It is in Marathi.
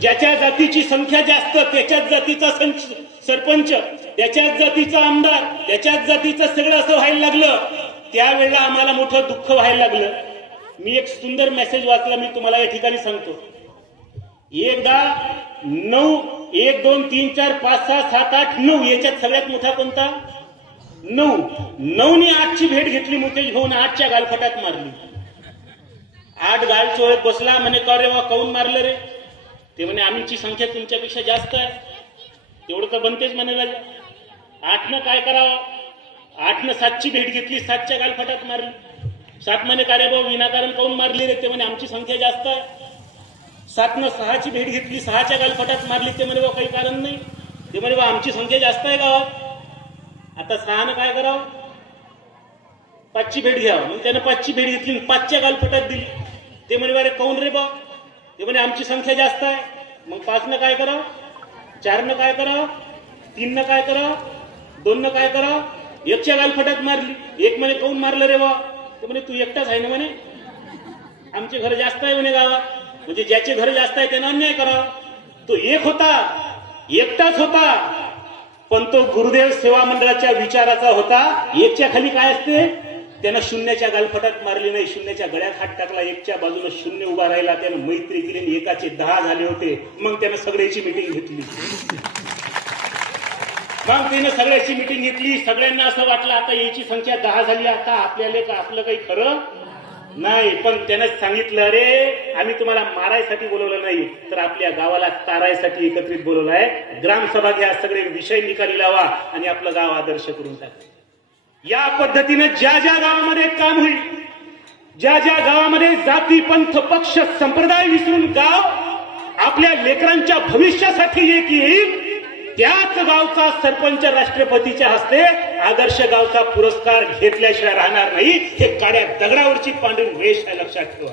ज्याच्या जातीची संख्या जास्त त्याच्याच जातीचा सरपंच, त्याच्याच जातीचा आमदार, त्याच्याच जातीचं सगळं असं व्हायला लागलं, त्यावेळेला आम्हाला मोठं दुःख व्हायला लागलं. मी एक सुंदर मेसेज वाचला, मी तुम्हाला या ठिकाणी सांगतो. एकदा 9, 1, 2, 3, 4, 5, 6, 7, 8, 9 याच्यात सगळ्यात मोठा कोणता? 9 ने 8ची भेट घेतली मुकेश भाऊन, 8च्या गालफटात मारली. 8 गाल चोळत बसला, म्हणे का रे वा काऊन मारलं रे? ते म्हणे आमची संख्या तुमच्यापेक्षा जास्त आहे. तेवढं तर बनतेच म्हणायला. 8नं काय करावं? 8नं 7ची भेट घेतली, 7च्या गालफटात मारली. 7 म्हणे का रे भाऊ विनाकारण काऊन मारली रे? ते म्हणे आमची संख्या जास्त आहे. 7नं 6ची भेट घेतली, 6च्या गालफटात मारली. ते म्हणे काही कारण नाही. ते म्हणे आमची संख्या जास्त आहे गावात. आता 6नं काय करावं? 5ची भेट घ्यावं. मग त्यानं 5ची भेट घेतली, 5च्या गालफटात दिली. ते म्हणे अरे काऊन रे बा? ते म्हणे आमची संख्या जास्त आहे. मग 5नं काय करावं? 4नं काय करावं? 3नं काय करावं? 2नं काय करावं? 1च्या गालफटात मारली. 1 म्हणे काऊन मारलं रे बा? ते म्हणे तू एकटाच आहे ना म्हणे, आमचे घर जास्त आहे म्हणे गावात. म्हणजे ज्याचे घर जास्त आहे त्यानं अन्याय करावा. तो एक होता, एकटाच होता, पण तो गुरुदेव सेवा मंडळाच्या विचाराचा होता. 1च्या खाली काय असते? त्यानं 0च्या गालफटात मारली नाही, 0च्या गळ्यात हात टाकला, 1च्या बाजूला 0 उभा राहिला. त्यानं मैत्री केली, 1चे 10 झाले होते. मग त्यानं सगळ्याची मिटिंग घेतली. मग त्यानं सगळ्याची मिटिंग घेतली. सगळ्यांना असं वाटलं आता याची संख्या 10 झाली, आता आपल्याला आपलं काही खरं नाही. पण त्यानं सांगितलं अरे आम्ही तुम्हाला मारायसाठी बोलवलं नाही, तर आपल्या गावाला तारायसाठी एकत्रित बोलवलं आहे. ग्रामसभा घ्या, सगळे विषय निकाली लावा आणि आपलं गाव आदर्श करून टाका. या पद्धतीनं ज्या ज्या गावामध्ये काम होईल, ज्या ज्या गावामध्ये जाती पंथ पक्ष संप्रदाय विसरून गाव आपल्या लेकरांच्या भविष्यासाठी एक येईल, त्याच गावचा सरपंच राष्ट्रपतीच्या हस्ते आदर्श गावचा पुरस्कार घेतल्याशिवाय राहणार नाही. हे काड्या दगडावरची पांढरी रेष आहे, लक्षात ठेवा.